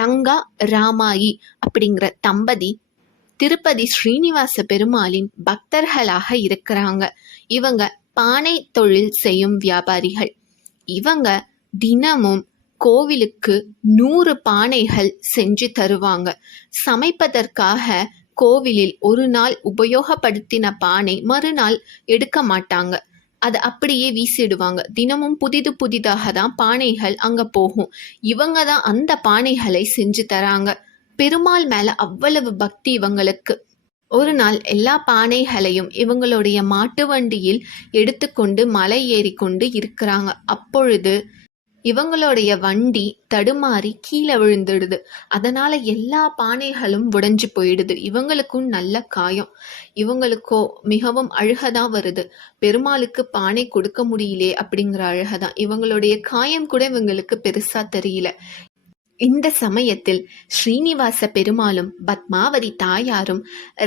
ரங்கா ராமாயி அப்படிங்கிற தம்பதி திருப்பதி ஸ்ரீனிவாச பெருமாளின் பக்தர்களாக இருக்கிறாங்க. இவங்க பானை தொழில் செய்யும் வியாபாரிகள். இவங்க தினமும் கோவிலுக்கு 100 பானைகள் செஞ்சு தருவாங்க. சமைப்பதற்காக கோவிலில் ஒரு நாள் உபயோகப்படுத்தின பானை மறுநாள் எடுக்க மாட்டாங்க. அதை அப்படியே வீசிடுவாங்க. தினமும் புதிதாக தான் பானைகள் அங்க போகும். இவங்க தான் அந்த பானைகளை செஞ்சு தராங்க. பெருமாள் மேல அவ்வளவு பக்தி இவங்களுக்கு. ஒரு நாள் எல்லா பானைகளையும் இவங்களுடைய மாட்டு வண்டியில் எடுத்துக்கொண்டு மலை ஏறிக்கொண்டு இருக்கிறாங்க. அப்பொழுது இவங்களுடைய வண்டி தடுமாறி கீழே விழுந்துடுது. அதனால எல்லா பானைகளும் உடைஞ்சு போயிடுது. இவங்களுக்கும் நல்ல காயம். இவங்களுக்கோ மிகவும் அழுகதான் வருது. பெருமாளுக்கு பானை கொடுக்க முடியலே அப்படிங்கிற அழுகதான். இவங்களுடைய காயம் கூட இவங்களுக்கு பெருசா தெரியல. இந்த சமயத்தில் ஸ்ரீனிவாச பெருமாளும் பத்மாவதி தாயாரும்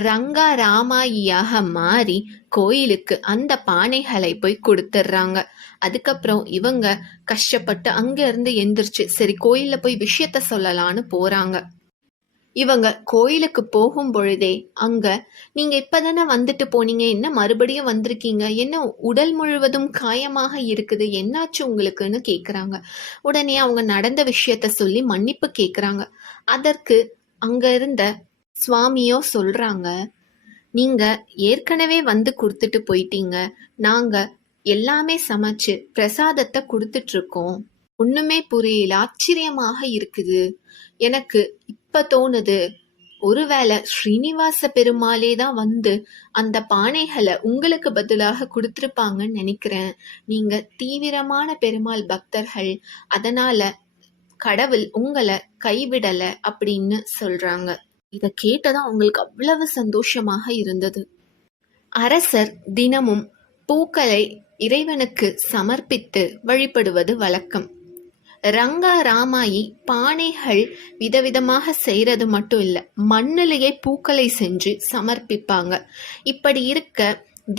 ரங்கா ராமாயியாக மாறி கோயிலுக்கு அந்த பானைகளை போய் கொடுத்துட்றாங்க. அதுக்கப்புறம் இவங்க கஷ்டப்பட்டு அங்க இருந்து எந்திரிச்சு சரி கோயில்ல போய் விஷயத்த சொல்லலான்னு போறாங்க. இவங்க கோயிலுக்கு போகும் பொழுதே அங்க நீங்க இப்பதானே வந்துட்டு போனீங்க, என்ன மறுபடியும் வந்திருக்கீங்க, என்ன உடல் முழுவதும் காயமாக இருக்குது, என்னாச்சு உங்களுக்குன்னு கேக்குறாங்க. உடனே அவங்க நடந்த விஷயத்த சொல்லி மன்னிப்பு கேக்குறாங்க. அதற்கு அங்க இருந்த சுவாமியோ சொல்றாங்க, நீங்க ஏற்கனவே வந்து கொடுத்துட்டு போயிட்டீங்க, நாங்க எல்லாமே சமைச்சு பிரசாதத்தை கொடுத்துட்டு இருக்கோம், ஒண்ணுமே புரியல, ஆச்சரியமாக இருக்குது, எனக்கு இப்ப தோணுது ஒருவேளை ஸ்ரீனிவாச பெருமாளே தான் வந்து அந்த பானைகளை உங்களுக்கு பதிலாக கொடுத்துருப்பாங்கன்னு நினைக்கிறேன். நீங்க தீவிரமான பெருமாள் பக்தர்கள், அதனால கடவுள் உங்களை கைவிடல அப்படின்னு சொல்றாங்க. இத கேட்டதான் அவங்களுக்கு அவ்வளவு சந்தோஷமாக இருந்தது. அரசர் தினமும் பூக்களை இறைவனுக்கு சமர்ப்பித்து வழிபடுவது வழக்கம். ரங்கா ராமாயி பானைகள் விதவிதமாக செய்யறது மட்டும் இல்ல, மண்ணிலேயே பூக்களை செஞ்சு சமர்ப்பிப்பாங்க. இப்படி இருக்க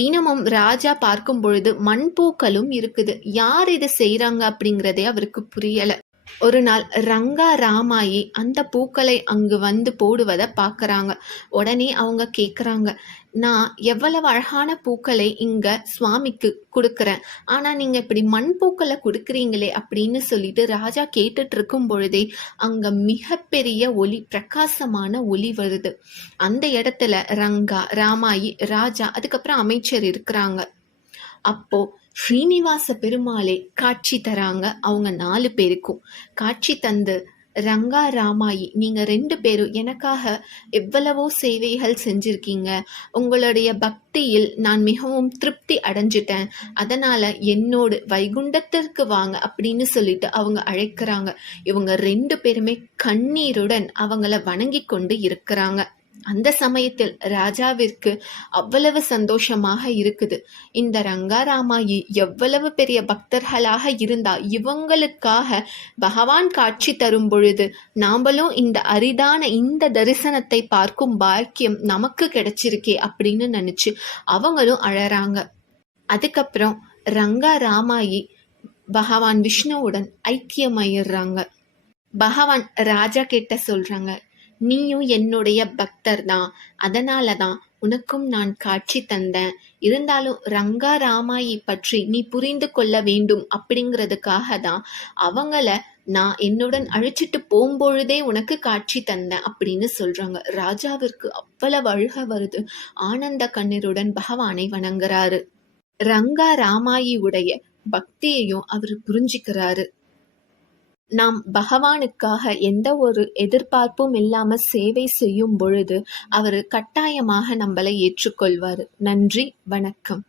தினமும் ராஜா பார்க்கும் பொழுது மண்பூக்களும் இருக்குது. யார் இது செய்யறாங்க அப்படிங்கிறதே அவருக்கு புரியல. ஒரு நாள் ரங்கா ராமாயி அந்த பூக்களை அங்கு வந்து போடுவதை பார்க்கறாங்க. உடனே அவங்க கேட்குறாங்க, நான் எவ்வளவு அழகான பூக்களை இங்க சுவாமிக்கு கொடுக்குறேன், ஆனா நீங்க இப்படி மண் பூக்களை கொடுக்குறீங்களே அப்படின்னு சொல்லிட்டு ராஜா கேட்டுட்டு இருக்கும் பொழுதே அங்க மிகப்பெரிய ஒளி, பிரகாசமான ஒளி வருது. அந்த இடத்துல ரங்கா ராமாயி ராஜா அதுக்கப்புறம் அமைச்சர் இருக்கிறாங்க. அப்போ ஸ்ரீனிவாச பெருமாளே காட்சி தராங்க. அவங்க 4 பேருக்கும் காட்சி தந்து, ரங்கா ராமாயி நீங்க 2 பேரும் எனக்காக எவ்வளவோ சேவைகள் செஞ்சிருக்கீங்க, உங்களுடைய பக்தியில் நான் மிகவும் திருப்தி அடைஞ்சிட்டேன், அதனால என்னோடு வைகுண்டத்திற்கு வாங்க அப்படின்னு சொல்லிட்டு அவங்க அழைக்கிறாங்க. இவங்க 2 பேருமே கண்ணீருடன் அவங்கள வணங்கி கொண்டு இருக்கிறாங்க. அந்த சமயத்தில் ராஜாவிற்கு அவ்வளவு சந்தோஷமாக இருக்குது. இந்த ரங்காராமாயி எவ்வளவு பெரிய பக்தர்களாக இருந்தா இவங்களுக்காக பகவான் காட்சி தரும் பொழுது நாமளும் இந்த அரிதான இந்த தரிசனத்தை பார்க்கும் பாக்கியம் நமக்கு கிடைச்சிருக்கே அப்படின்னு நினைச்சு அவங்களும் அழறாங்க. அதுக்கப்புறம் ரங்கா ராமாயி பகவான் விஷ்ணுவுடன் ஐக்கியமாயிடுறாங்க. பகவான் ராஜா கிட்ட சொல்றாங்க, நீயும் என்னுடைய பக்தர் தான், அதனால தான் உனக்கும் நான் காட்சி தந்தேன். இருந்தாலும் ரங்கா ராமாயி பற்றி நீ புரிந்து கொள்ள வேண்டும் அப்படிங்கிறதுக்காக தான் அவங்கள நான் என்னுடன் அழைச்சிட்டு போகும்பொழுதே உனக்கு காட்சி தந்தேன் அப்படின்னு சொல்றாங்க. ராஜாவிற்கு அவ்வளவு அழுக வருது. ஆனந்த கண்ணீருடன் பகவானை வணங்குறாரு. ரங்கா ராமாயியுடைய பக்தியையும் அவர் புரிஞ்சுக்கிறாரு. நாம் பகவானுக்காக எந்த ஒரு எதிர்பார்ப்பும் இல்லாம சேவை செய்யும் பொழுது அவர் கட்டாயமாக நம்மளை ஏற்றுக்கொள்வார். நன்றி, வணக்கம்.